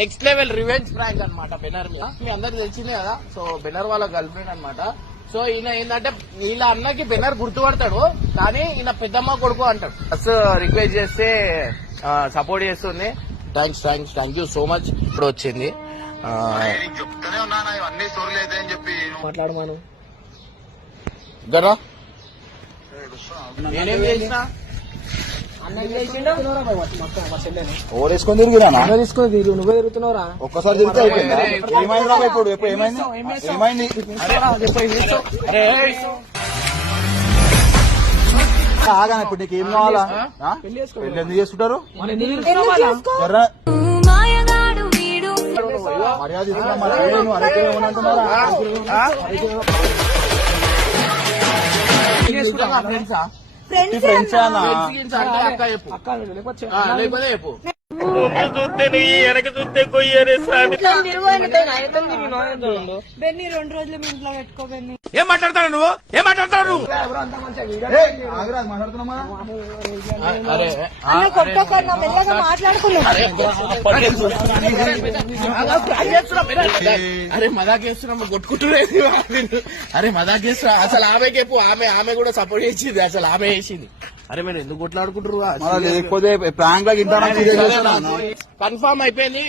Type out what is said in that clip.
Next level revenge prank అన్నమాట బెనర్ మీద. మీ అందరికి తెలిసిందే కదా. సో బెనర్ వాళ్ళ గర్ల్ ఫ్రెండ్ అనమాట. సో ఈయన ఏంటంటే వీళ్ళ అన్నకి బెనర్ గుర్తుపడతాడు, కానీ ఈయన పెద్దమ్మ కొడుకు అంటాడు. బస్ రిక్వెస్ట్ చేస్తే సపోర్ట్ చేస్తుంది. Thank you so much. ఇప్పుడు వచ్చింది చెప్తానే ఉన్నా ఇవన్నీ స్టోరీలు అయితే అని చెప్పి మాట్లాడమాను గరా. నేనేం చేసినా ఓరేసుకొని తిరిగిరా తీసుకుని తిరుగు, నువ్వే తిరుగుతున్నావురా. ఒక్కసారి తిరిగితే అయిపోయిందా? ఏమైంది రా ఇప్పుడు? ఎప్పుడు ఏమైంది? ఆగా ఇప్పుడు నీకు ఏం కావాలా? పెళ్లి ఎందుకు చేసుకుంటారు? మర్యాద ఫ్రెండ్స్ అక్క చెప్పు, లేకపోతే చెప్పు. బెన్ని 2 రోజులు మీ ఇంట్లో పెట్టుకో బెన్ని. ఏం మాట్లాడతాడు నువ్వు? ఏం మాట్లాడతాడు? అన్న కొట్టకన్నా మెల్లగా మాట్లాడుకున్నాం. అరే మజాక్ చేస్తున్నాము, కొట్టుకుంటున్నాయి. అరే మజాక్ చేస్తున్నా. అసలు ఆమె చెప్పు, ఆమె కూడా సపోర్ట్ చేసింది. అసలు ఆమె చేసింది. అరే మీరు ఎందుకు కొట్లాడుకుంటారు? లేకపోతే ప్రాంక్ లాగా ఇంత కన్ఫర్మ్ అయిపోయింది.